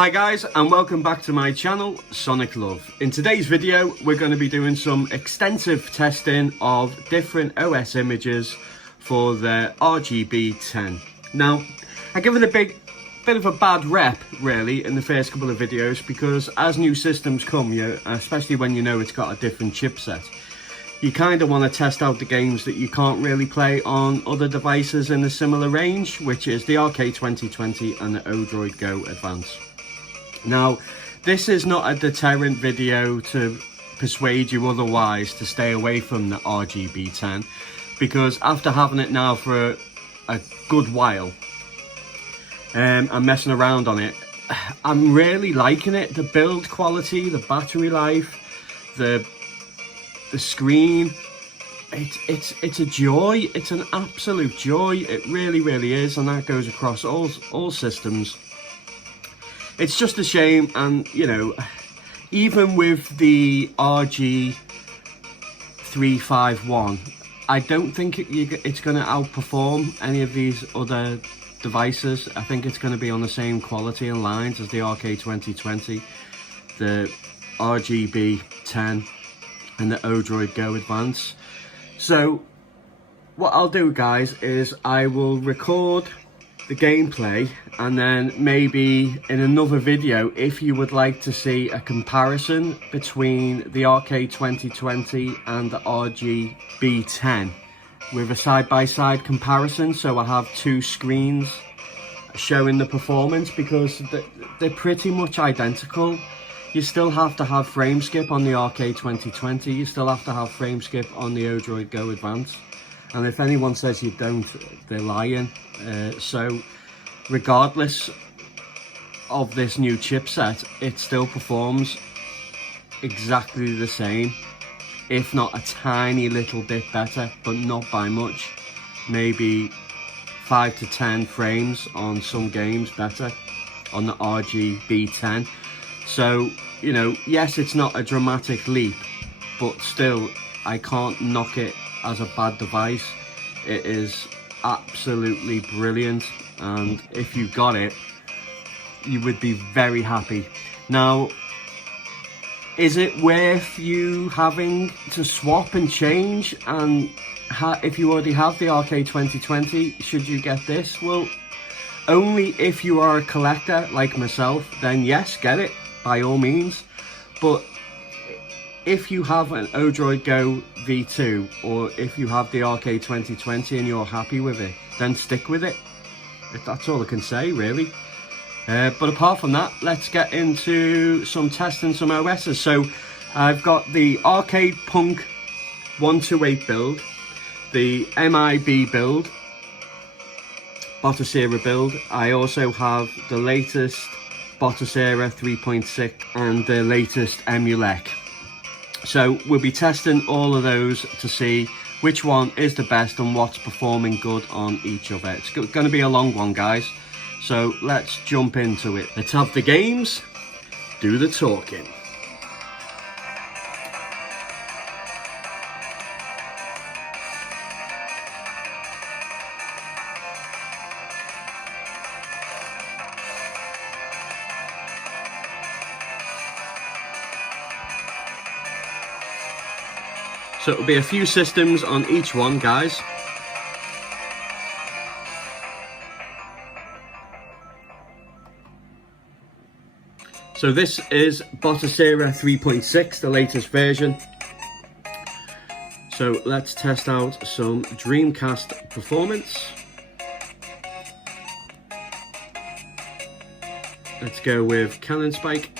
Hi guys, and welcome back to my channel, Sonic Love. In today's video, we're going to be doing some extensive testing of different OS images for the RGB10. Now, I give it a bit of a bad rep, really, in the first couple of videos, because as new systems come, especially when you know it's got a different chipset, you kind of want to test out the games that you can't really play on other devices in a similar range, which is the RK2020 and the Odroid Go Advance. Now, this is not a deterrent video to persuade you otherwise to stay away from the RGB10, because after having it now for a good while and messing around on it, I'm really liking it. The build quality, the battery life, the screen, it's a joy. It's an absolute joy. It really is, and that goes across all systems. It's just a shame, and you know, even with the RG351, I don't think it's going to outperform any of these other devices. I think it's going to be on the same quality and lines as the RK2020, the RGB10, and the Odroid Go Advance. So what I'll do, guys, is I will record the gameplay, and then maybe in another video, if you would like to see a comparison between the RK2020 and the RGB10 with a side-by-side comparison, so I have two screens showing the performance, because they're pretty much identical. You still have to have frame skip on the RK2020, you still have to have frame skip on the Odroid Go Advance. And if anyone says you don't, they're lying. So regardless of this new chipset, it still performs exactly the same, if not a tiny little bit better, but not by much. Maybe 5 to 10 frames on some games better on the RGB10. So, you know, yes, it's not a dramatic leap, but still, I can't knock it as a bad device. It is absolutely brilliant, and if you got it, you would be very happy. Now, is it worth you having to swap and change? And if you already have the RK2020, should you get this? Well, only if you are a collector like myself, then yes, get it by all means. But if you have an Odroid Go V2, or if you have the RK2020 and you're happy with it, then stick with it. That's all I can say, really. But apart from that, let's get into some testing some OSs. So I've got the Arcade Punk 128 build, the MIB build, Batocera build. I also have the latest Batocera 3.6 and the latest Emulation. So we'll be testing all of those to see which one is the best and what's performing good on each of it. It's going to be a long one, guys. So let's jump into it. Let's have the games, do the talking. So it'll be a few systems on each one, guys. So this is Batocera 3.6, the latest version. So let's test out some Dreamcast performance. Let's go with Cannon Spike.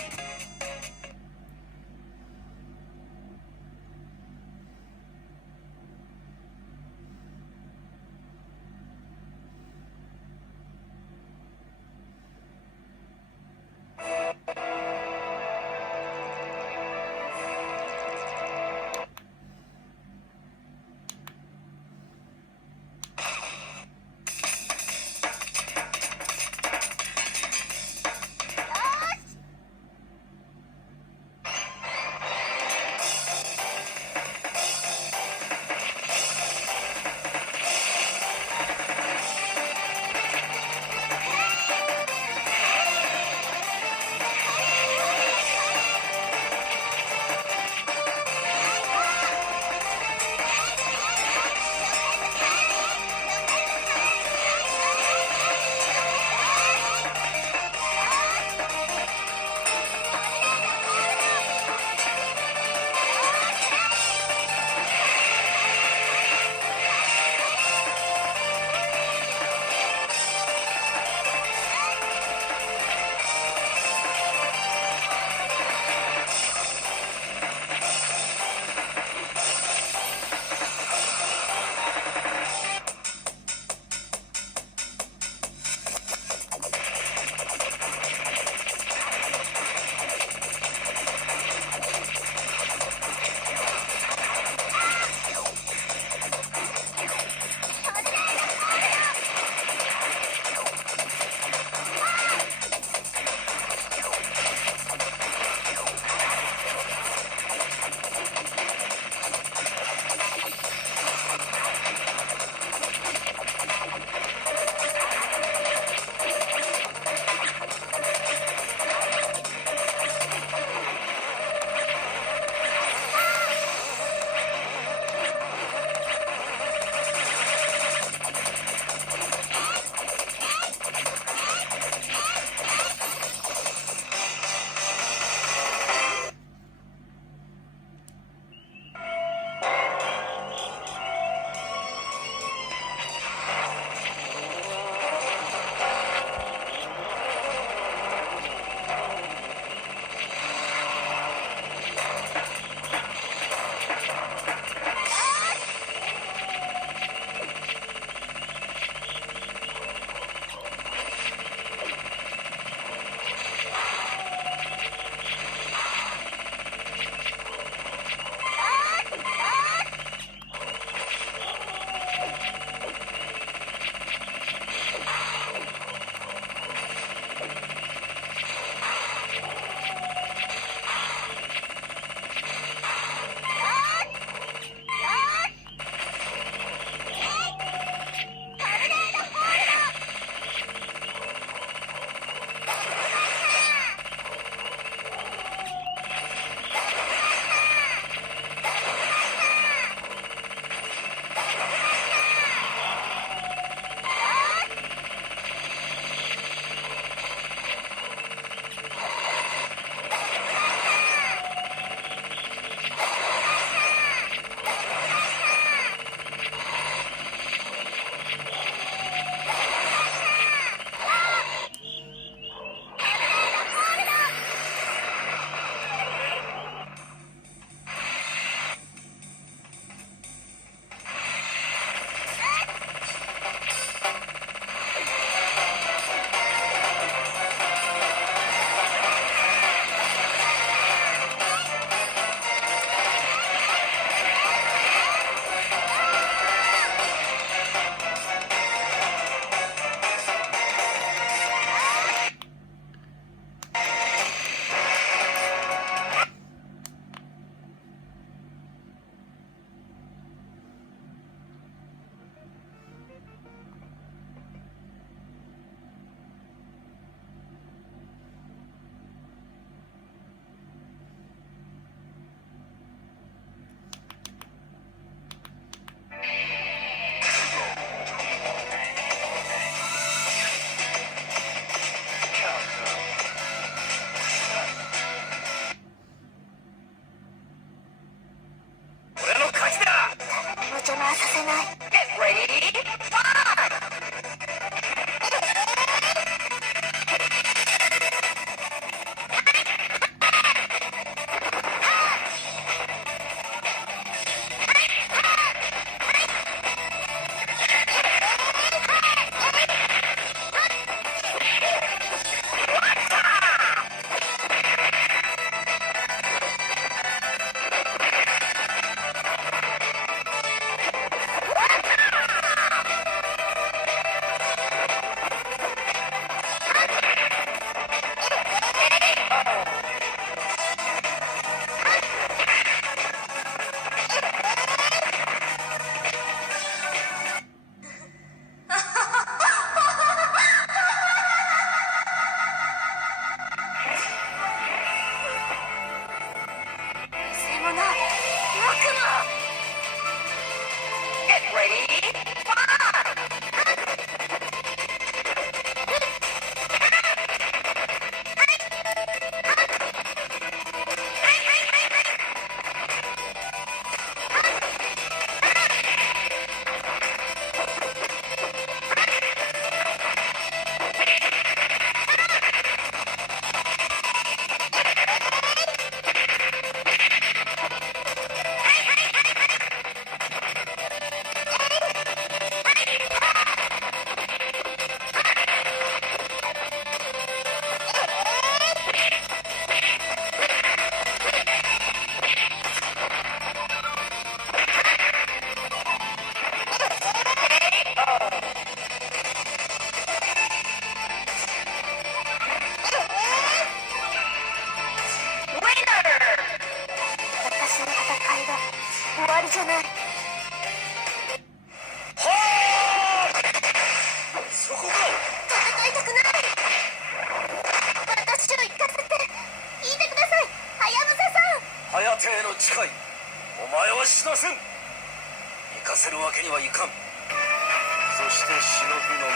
わけにはいかん。そして忍びの道は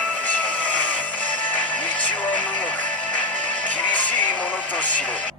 無極、厳しいものとしろ。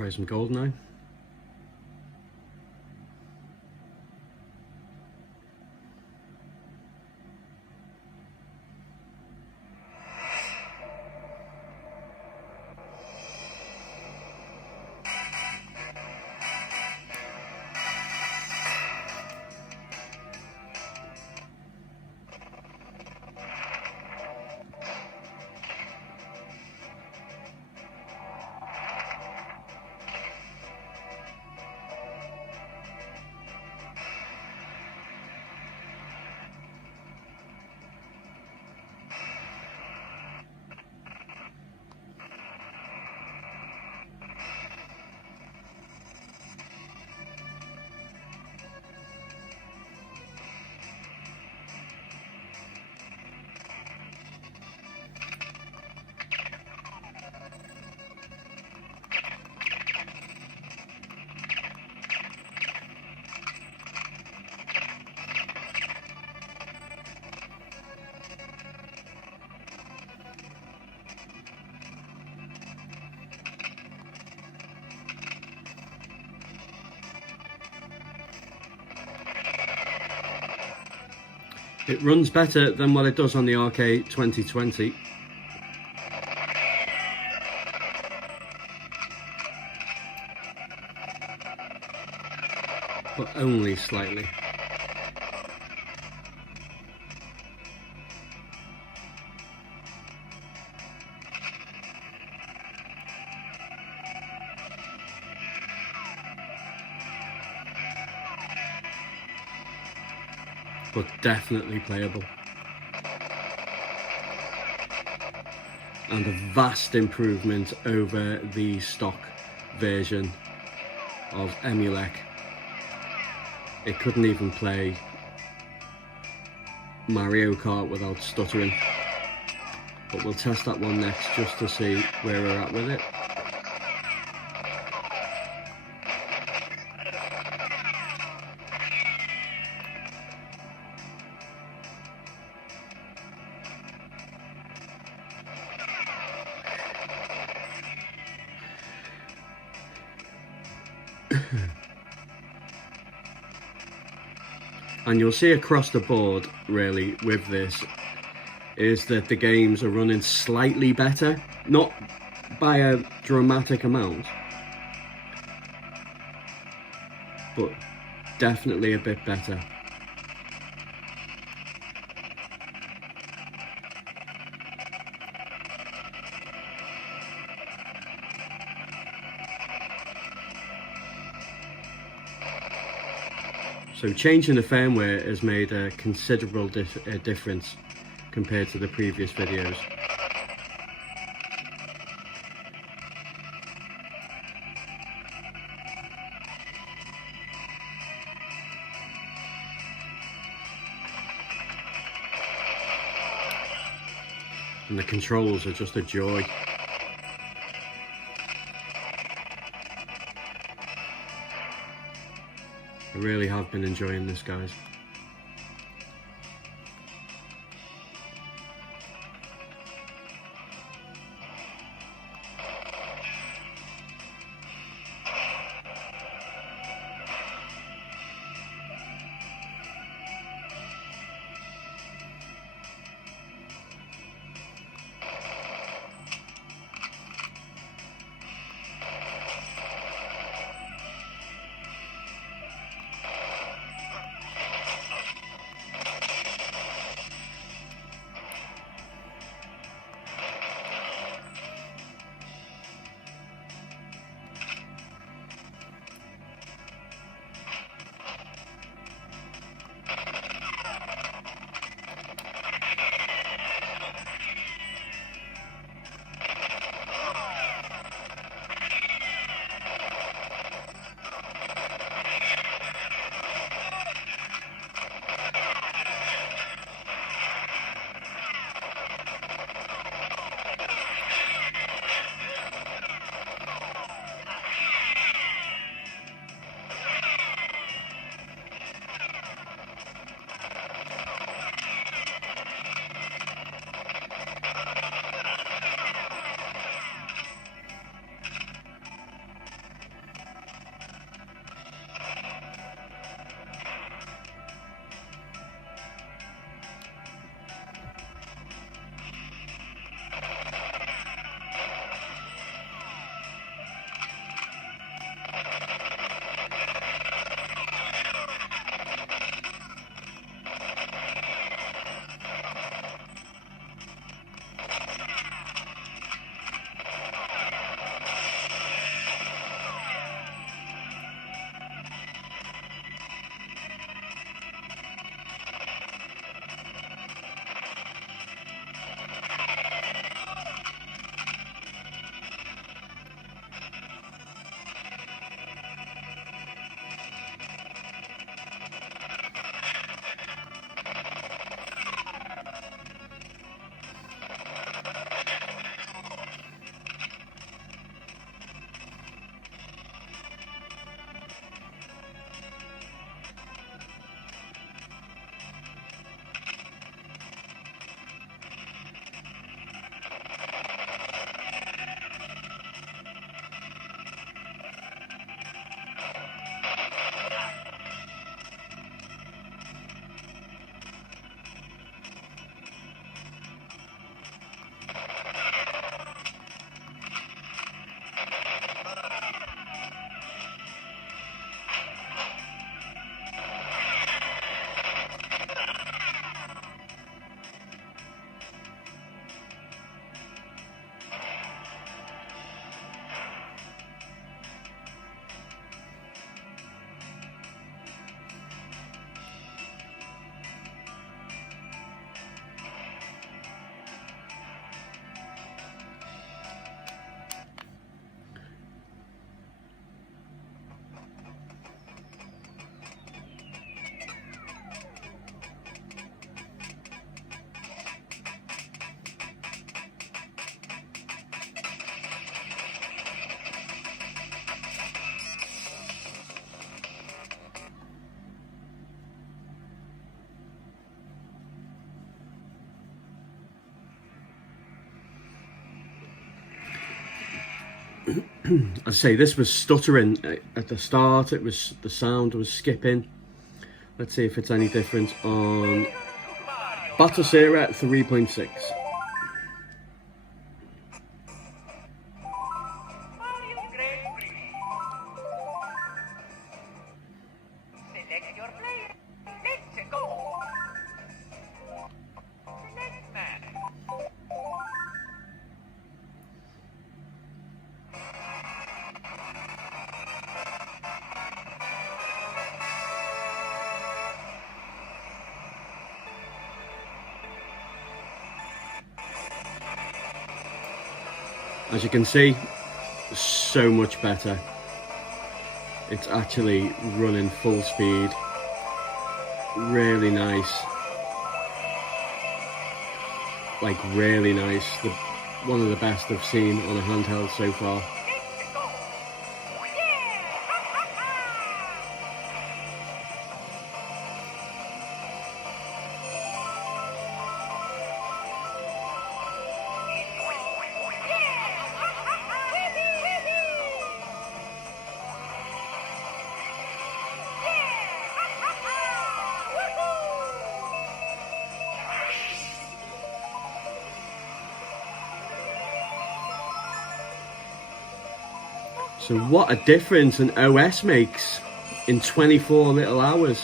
Try some GoldenEye. It runs better than what it does on the RK2020. But only slightly. But definitely playable. And a vast improvement over the stock version of Emulation. It couldn't even play Mario Kart without stuttering. But we'll test that one next just to see where we're at with it. And you'll see across the board, really, with this, is that the games are running slightly better. Not by a dramatic amount, but definitely a bit better. So changing the firmware has made a considerable difference compared to the previous videos. And the controls are just a joy. I really have been enjoying this, guys. I say this was stuttering at the start. It was, the sound was skipping. Let's see if it's any different on Batocera 3.6. As you can see, so much better. It's actually running full speed. Really nice. Like really nice. One of the best I've seen on a handheld so far. So what a difference an OS makes in 24 little hours.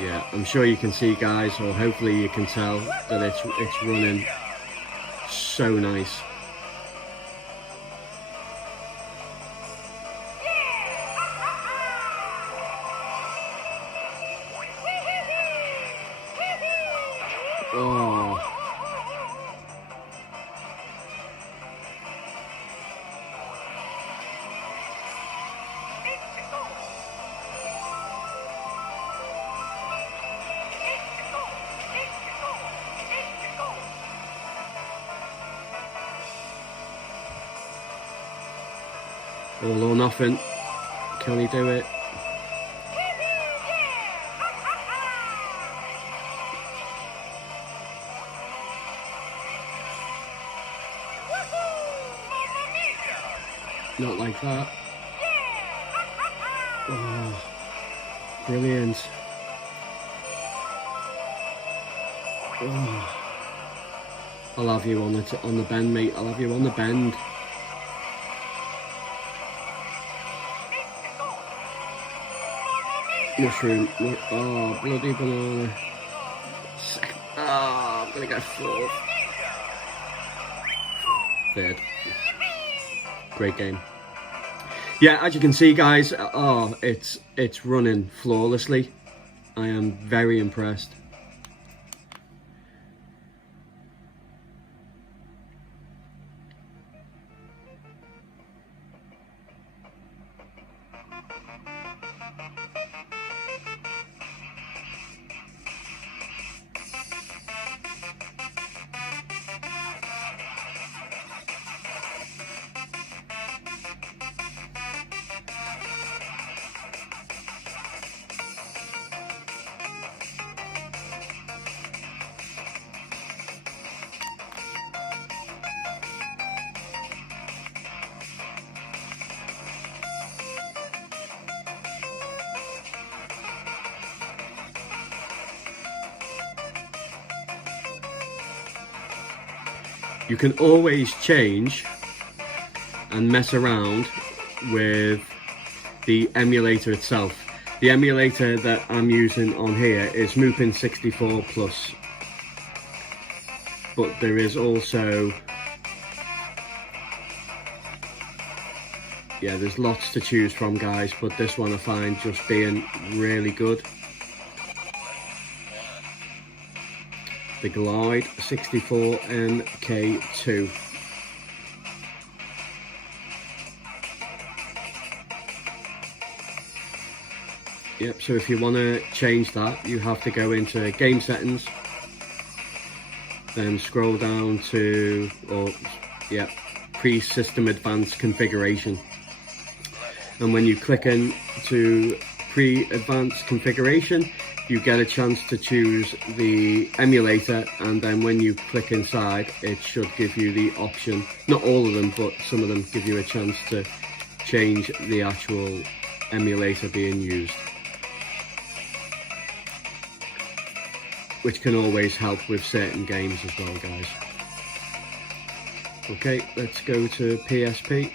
Yeah, I'm sure you can see, guys, or hopefully you can tell that it's running so nice. Oh. All or nothing. Can he do it? Not like that. Oh, brilliant. Oh. I'll have you on the bend, mate. I'll have you on the bend. Mushroom. Oh, bloody banana. Oh, I'm gonna go fourth. Third. Great game. Yeah, as you can see, guys, oh, it's running flawlessly. I am very impressed. You can always change and mess around with the emulator itself. The emulator that I'm using on here is Mupin 64 Plus, but there is also, yeah, there's lots to choose from, guys, but this one I find just being really good. The Glide 64NK2. Yep, so if you want to change that, you have to go into game settings, then scroll down to, pre-system advanced configuration. And when you click into pre-advanced configuration, you get a chance to choose the emulator, and then when you click inside it should give you the option, not all of them but some of them give you a chance to change the actual emulator being used, which can always help with certain games as well, guys. Okay, let's go to PSP.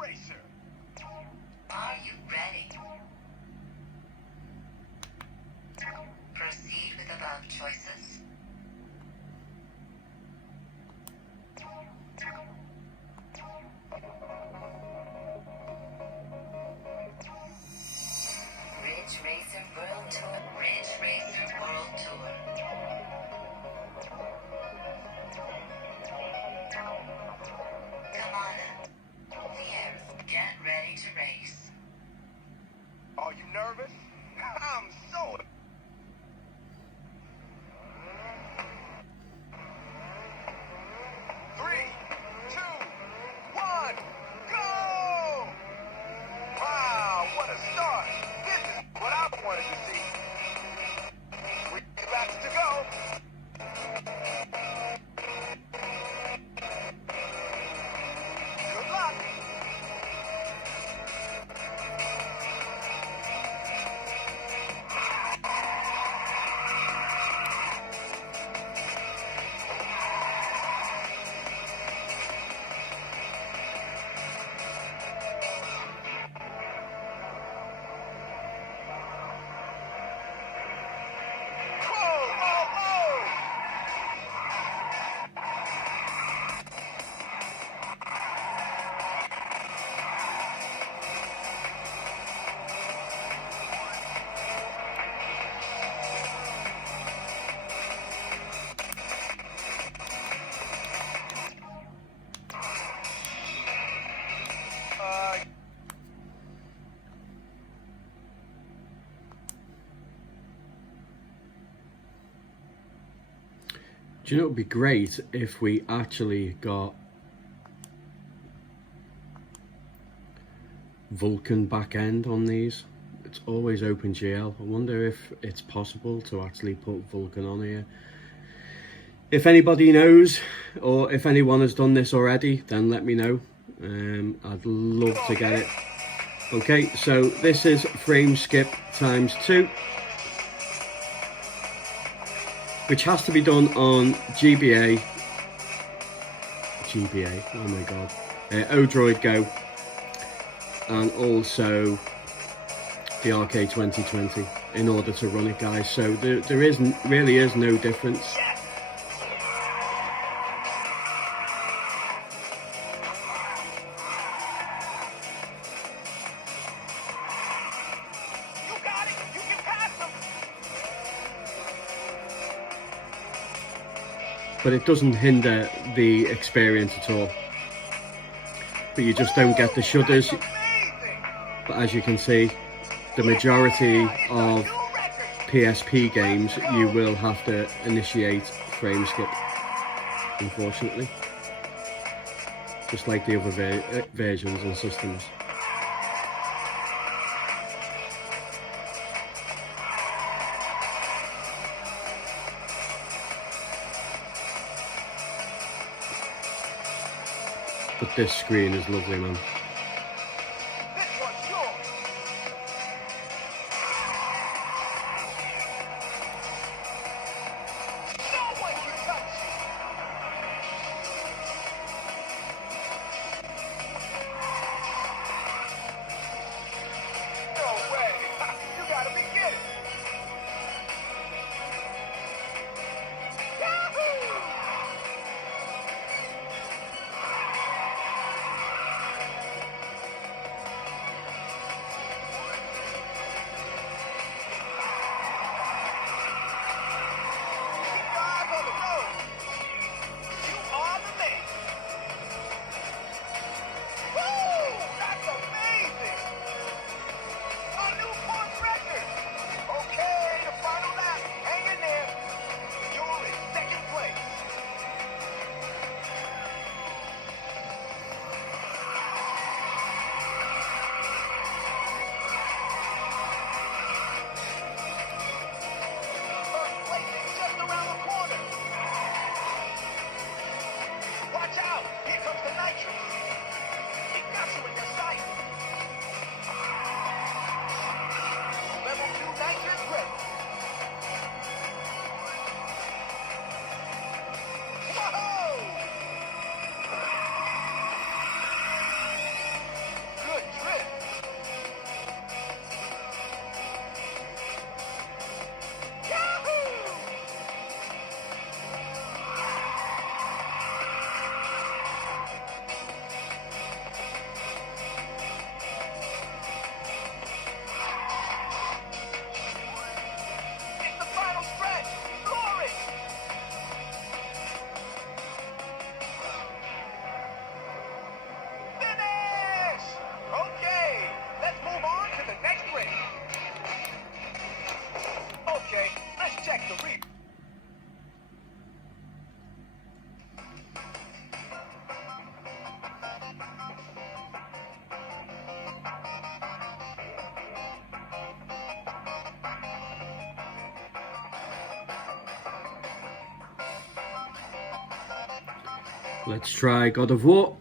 Racer. Are you ready? Proceed with above choices. Ridge Racer World Tour. Ridge Racer World Tour. Come on. Here, get ready to race. Are you nervous? I'm so. 3, 2, 1, go! Wow, what a start! This is what I wanted to see. 3 laps to go. Good luck. Do you know, it would be great if we actually got Vulkan back end on these. It's always OpenGL. I wonder if it's possible to actually put Vulkan on here. If anybody knows, or if anyone has done this already, then let me know. I'd love to get it. Okay, so this is frame skip times 2, which has to be done on GBA, oh my god, Odroid Go, and also the Arcade 2020 in order to run it, guys. So there really is no difference. But it doesn't hinder the experience at all. But you just don't get the shudders. But as you can see, the majority of PSP games you will have to initiate frame skip, unfortunately. Just like the other versions and systems. But this screen is lovely, man. No way! You gotta be kidding! Let's try God of War.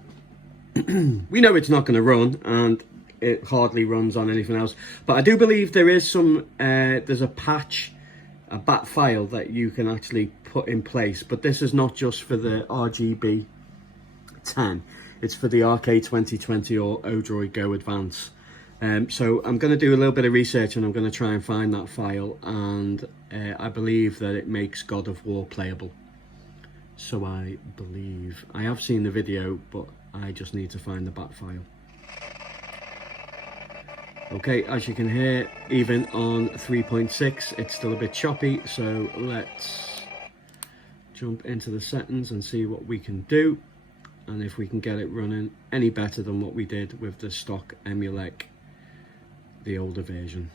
We know it's not going to run, and it hardly runs on anything else. But I do believe there is some, there's a patch, a bat file that you can actually put in place. But this is not just for the RGB10. It's for the RK2020 or Odroid Go Advance. So I'm going to do a little bit of research, and I'm going to try and find that file. And I believe that it makes God of War playable. So I believe, I have seen the video, but I just need to find the bat file. Okay, as you can hear, even on 3.6, it's still a bit choppy. So let's jump into the settings and see what we can do. And if we can get it running any better than what we did with the stock Emulate, the older version.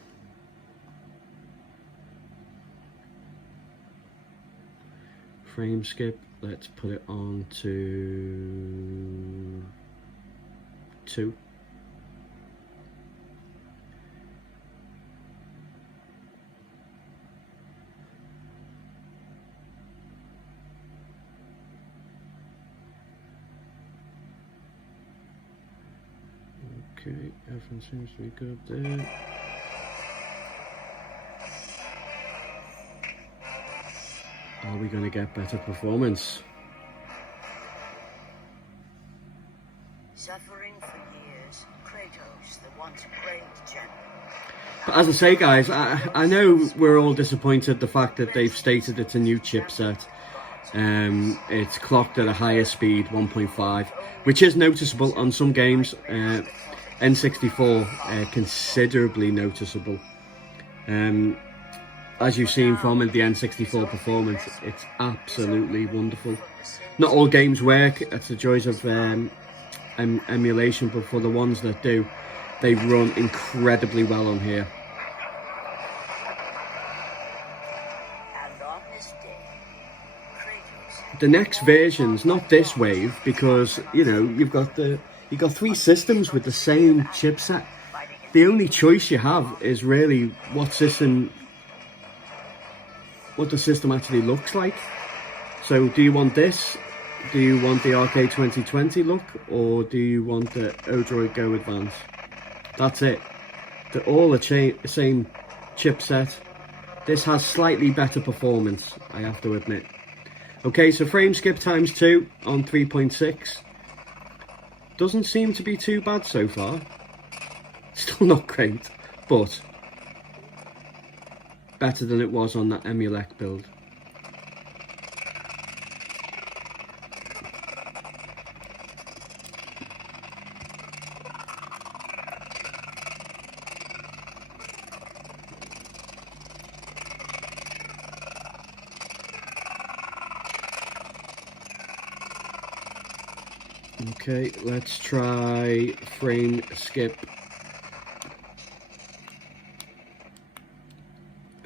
Frame skip, let's put it on to 2. Okay, everything seems to be good there. Are we going to get better performance? Suffering for years, Kratos, the once great general. But as I say, guys, I know we're all disappointed the fact that they've stated it's a new chipset. It's clocked at a higher speed, 1.5, which is noticeable on some games. N64 considerably noticeable. As you've seen from the N64 performance, it's absolutely wonderful. Not all games work, that's the joys of emulation, but for the ones that do, they run incredibly well on here. And on this day, Kratos The next versions, not this wave, because you know you've got 3 systems with the same chipset. The only choice you have is really what the system actually looks like. So do you want this? Do you want the RK2020 look, or do you want the Odroid Go Advance? That's it. They're all the same chipset. This has slightly better performance, I have to admit. Okay, so frame skip times 2 on 3.6. Doesn't seem to be too bad so far. Still not great, but better than it was on that Emulate build. Okay, let's try frame skip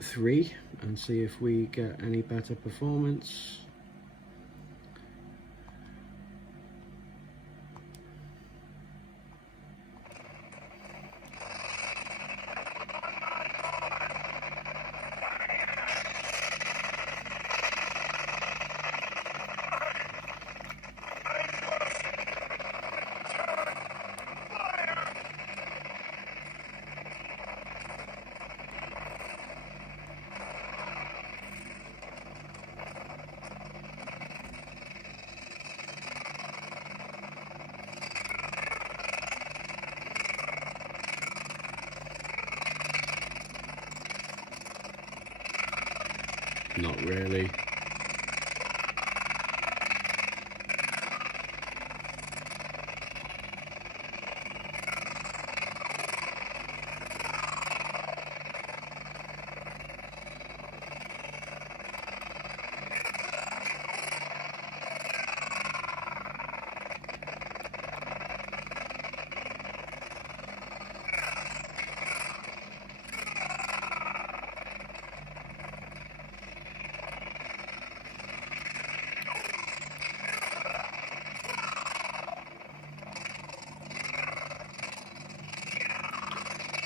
3 and see if we get any better performance. Not really.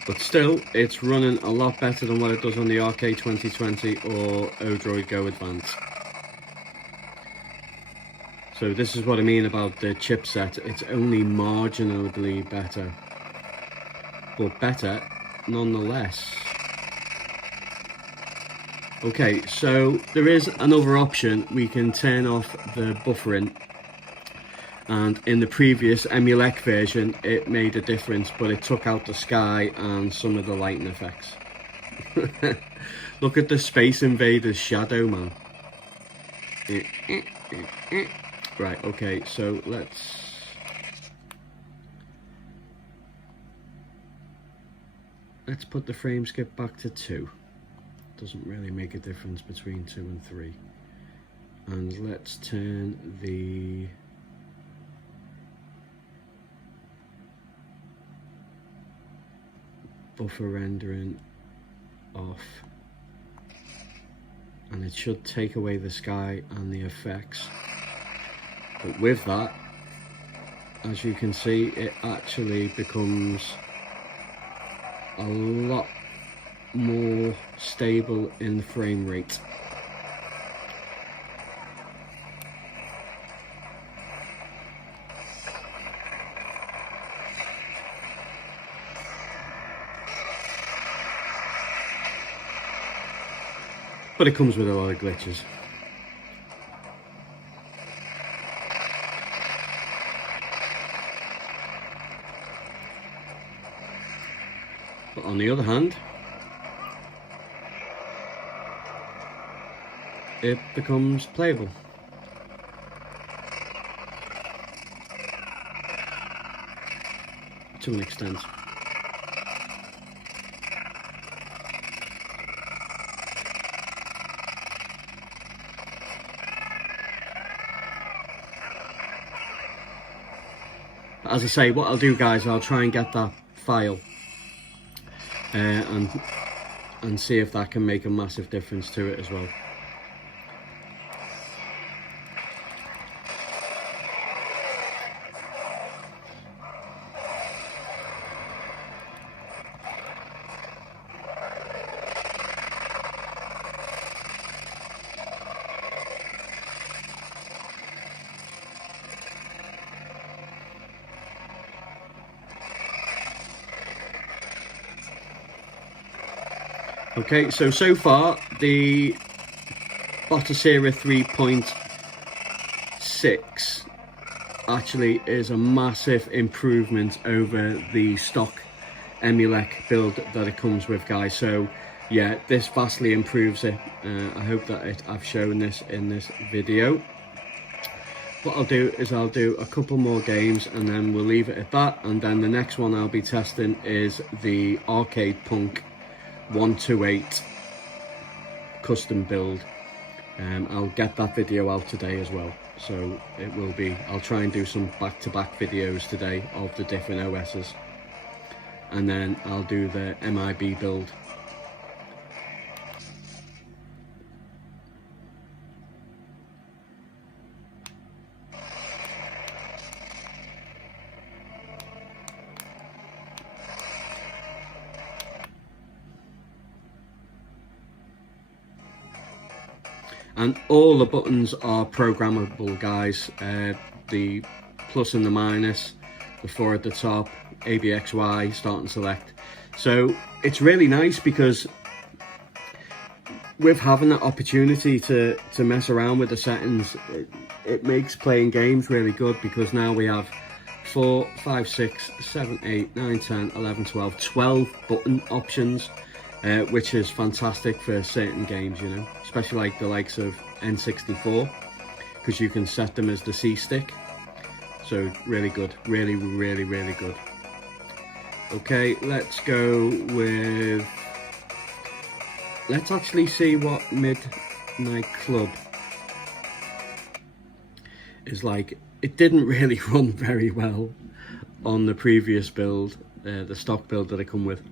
But still, it's running a lot better than what it does on the RK2020 or Odroid Go Advance. So this is what I mean about the chipset. It's only marginally better, but better nonetheless. Okay, so there is another option. We can turn off the buffering, and in the previous Emulate version it made a difference, but it took out the sky and some of the lighting effects. Look at the Space Invaders shadow, man. Right, okay, so let's put the frame skip back to 2. Doesn't really make a difference between 2 and 3. And let's turn the buffer rendering off, and it should take away the sky and the effects. But with that, as you can see, it actually becomes a lot more stable in frame rate. But it comes with a lot of glitches. But on the other hand, it becomes playable. To an extent. As I say, what I'll do, guys, I'll try and get that file and see if that can make a massive difference to it as well. Okay, so far the Batocera 3.6 actually is a massive improvement over the stock Emulate build that it comes with, guys. So yeah, this vastly improves it. I hope that I've shown this in this video. What I'll do is I'll do a couple more games and then we'll leave it at that, and then the next one I'll be testing is the Arcade Punk 128 custom build. I'll get that video out today as well, so it will be, I'll try and do some back-to-back videos today of the different OSs, and then I'll do the MIB build. And all the buttons are programmable, guys. The plus and the minus, the 4 at the top, ABXY, start and select. So it's really nice because with having that opportunity to mess around with the settings, it makes playing games really good, because now we have 4, 5, 6, 7, 8, 9, 10, 11, 12, 12 button options. Which is fantastic for certain games, you know, especially like the likes of N64, because you can set them as the C stick. So really good, really good. Okay, let's actually see what Midnight Club is like. It didn't really run very well on the previous build, the stock build that I come with.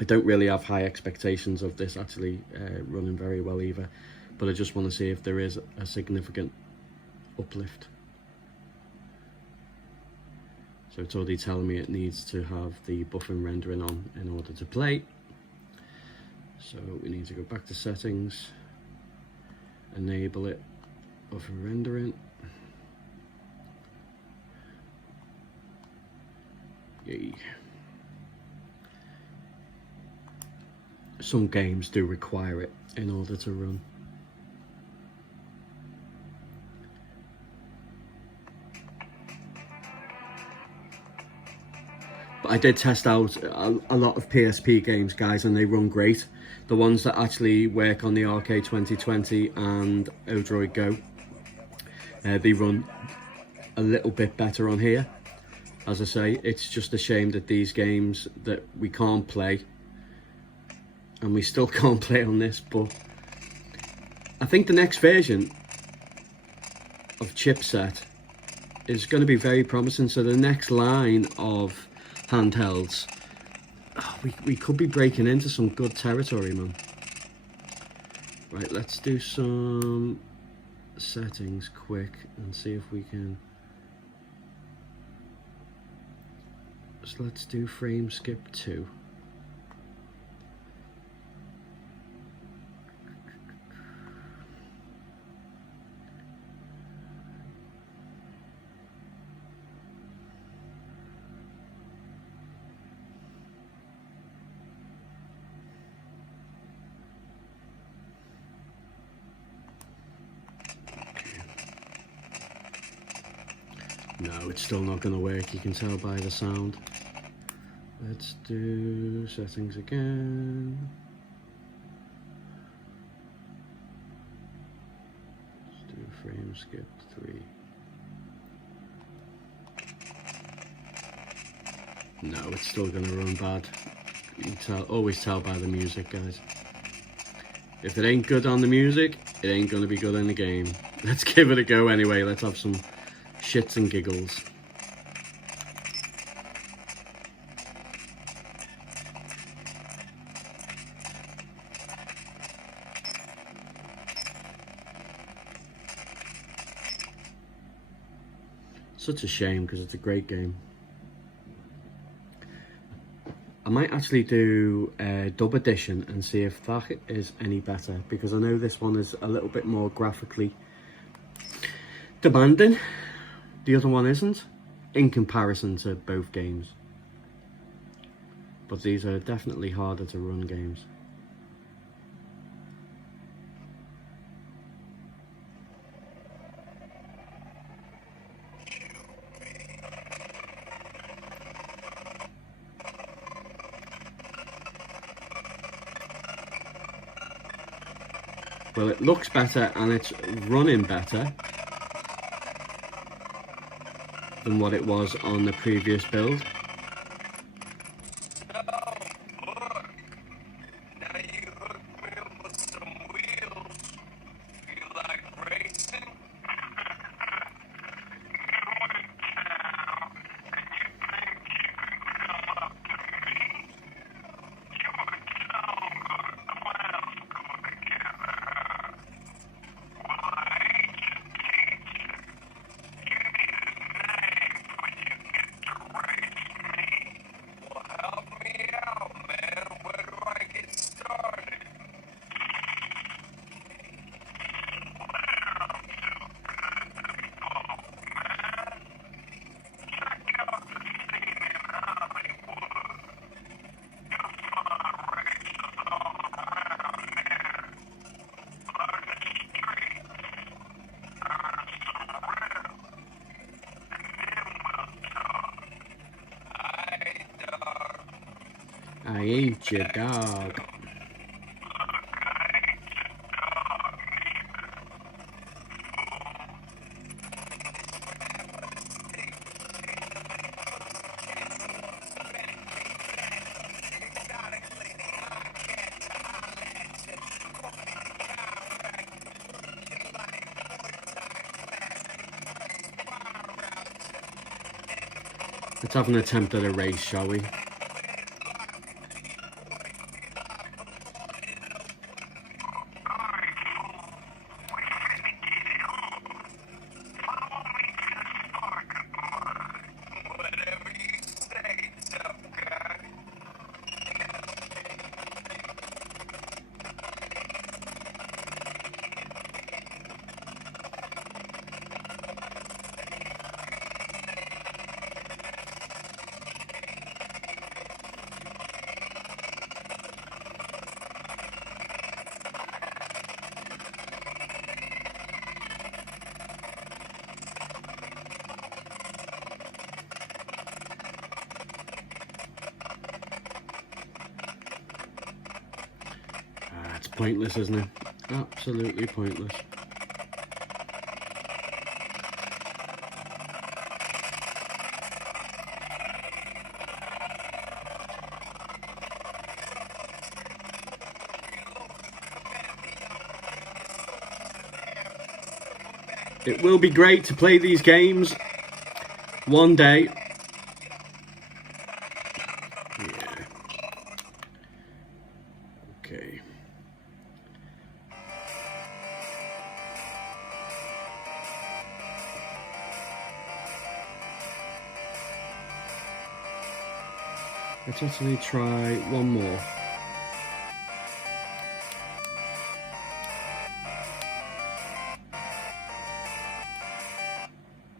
I don't really have high expectations of this actually running very well either, but I just want to see if there is a significant uplift. So it's already telling me it needs to have the buffering rendering on in order to play. So we need to go back to settings, enable it, buffer rendering. Okay. Some games do require it in order to run. But I did test out a lot of PSP games, guys, and they run great. The ones that actually work on the Arcade 2020 and Odroid Go, they run a little bit better on here. As I say, it's just a shame that these games that we can't play, and we still can't play on this, but I think the next version of chipset is going to be very promising. So the next line of handhelds, we could be breaking into some good territory, man. Right, let's do some settings quick and see if we can. So let's do frame skip 2. No, it's still not going to work, you can tell by the sound. Let's do settings again. Let's do frame skip 3. No, it's still going to run bad. You can always tell by the music, guys. If it ain't good on the music, it ain't going to be good in the game. Let's give it a go anyway. Let's have some shits and giggles. Such a shame because it's a great game. I might actually do a dub edition and see if that is any better, because I know this one is a little bit more graphically demanding. The other one isn't, in comparison to both games. But these are definitely harder to run games. Well, it looks better and it's running better than what it was on the previous build. I ain't your dog. Let's have an attempt at a race, shall we? pointless, isn't it? Absolutely pointless. It will be great to play these games one day. Yeah. Okay. Let's actually try one more.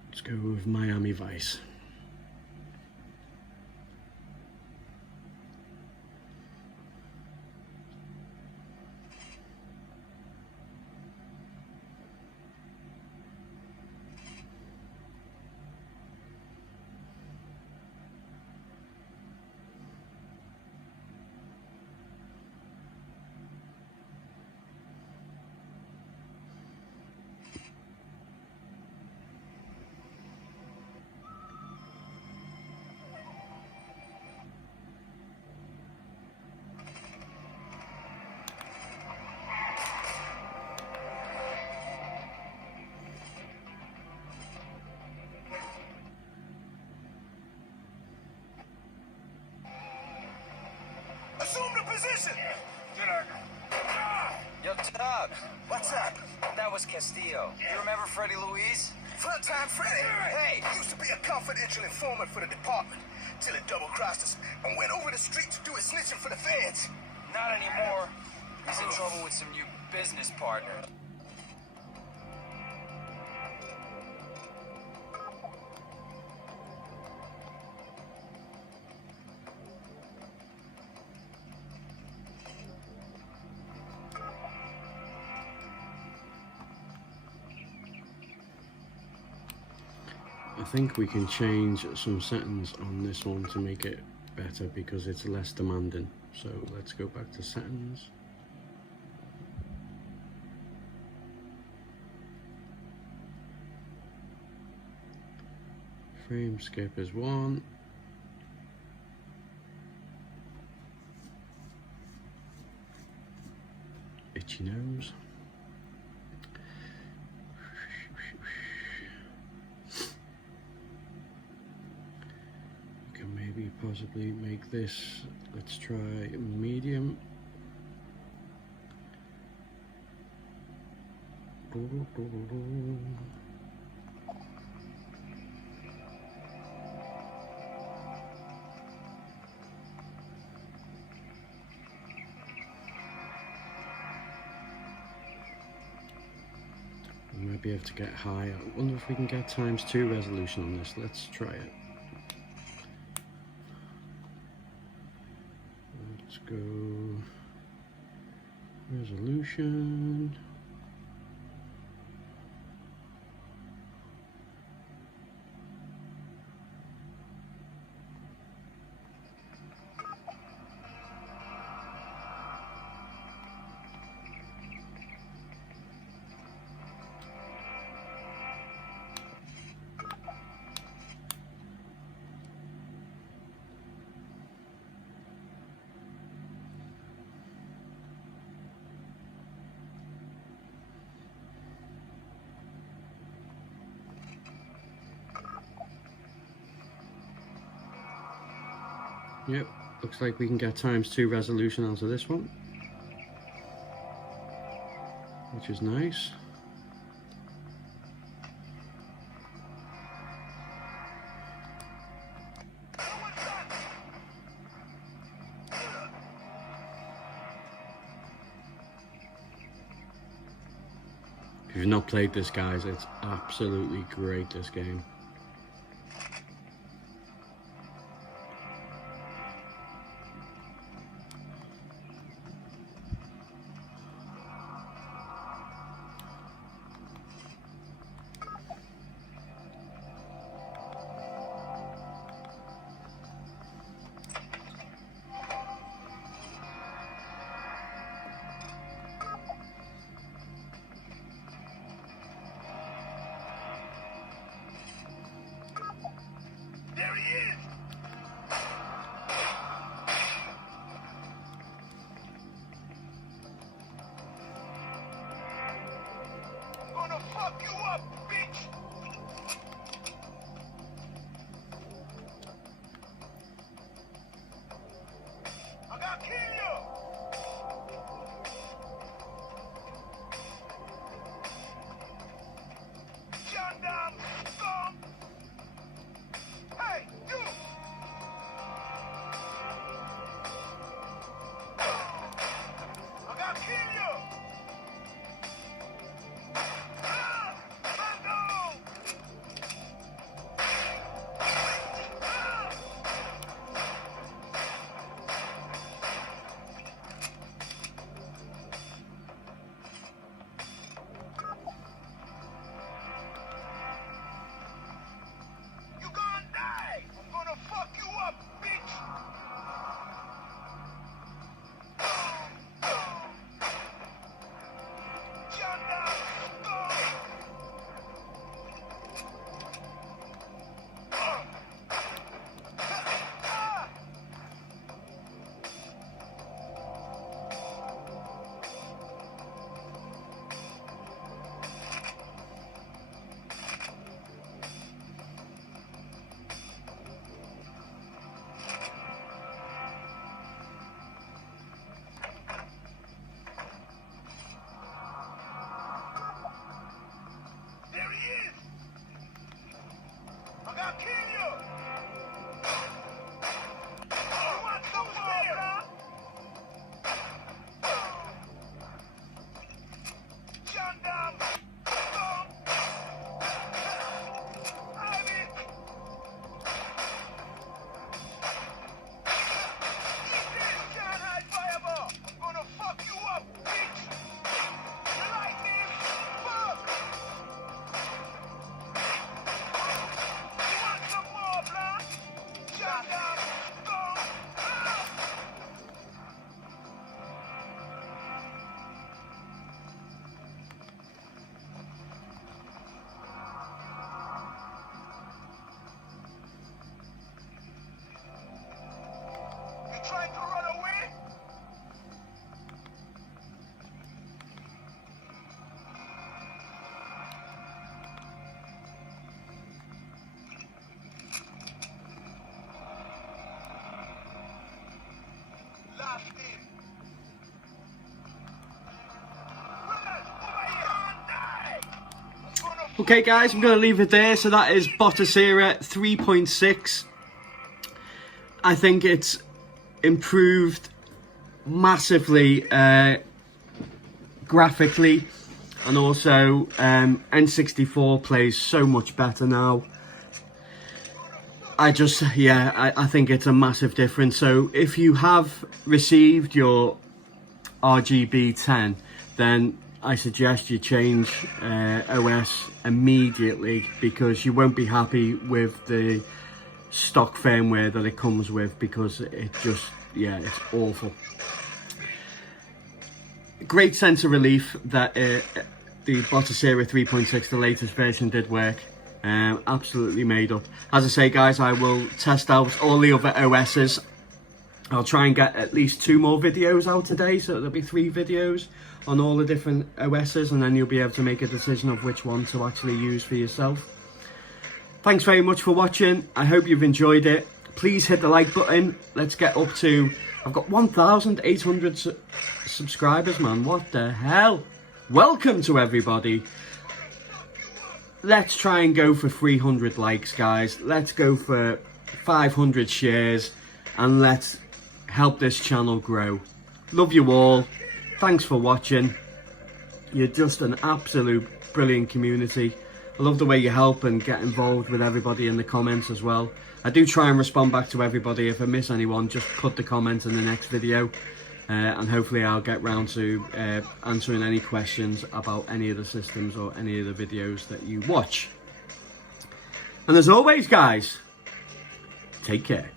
Let's go with Miami Vice. Assume the position. Yo, Tub, What's up? that was Castillo. You remember Freddie Louise? Front time Freddy. Hey. Used to be a confidential informant for the department till it double-crossed us and went over the street to do his snitching for the feds. Not anymore. He's in trouble with some new business partners. I think we can change some settings on this one to make it better because it's less demanding. So let's go back to settings. Frame skip is 1. Itchy nose. Maybe possibly make this, let's try medium. We might be able to get higher. I wonder if we can get ×2 resolution on this. Let's try it. Let's go resolution. Yep, looks like we can get ×2 resolution onto this one, which is nice. If you've not played this, guys, it's absolutely great, this game. I'll kill you. You want some more, huh? Gendarme. Ivy. Can't hide fireball. I'm gonna fuck you up, bitch. Lightning. Fuck. You want some more, blood? Gendarme. Go. You trying to run away? Last in. Runners, over here. Die. I'm gonna Okay guys, I'm going to leave it there. So that is Batocera 3.6. I think it's improved massively graphically, and also N64 plays so much better now. I think it's a massive difference. So if you have received your RGB10, then I suggest you change OS immediately, because you won't be happy with the stock firmware that it comes with, because it just, it's awful. Great sense of relief that the Batocera 3.6, the latest version, did work. Absolutely made up. As I say guys, I will test out all the other OSs. I'll try and get at least 2 more videos out today, so there'll be 3 videos on all the different OSs, and then you'll be able to make a decision of which one to actually use for yourself. Thanks very much for watching. I hope you've enjoyed it. Please hit the like button. Let's get up to, I've got 1,800 subscribers, man. What the hell? Welcome to everybody. Let's try and go for 300 likes, guys. Let's go for 500 shares, and let's help this channel grow. Love you all. Thanks for watching. You're just an absolute brilliant community. I love the way you help and get involved with everybody in the comments as well. I do try and respond back to everybody. If I miss anyone, just put the comment in the next video, and hopefully I'll get round to answering any questions about any of the systems or any of the videos that you watch. And as always guys, take care.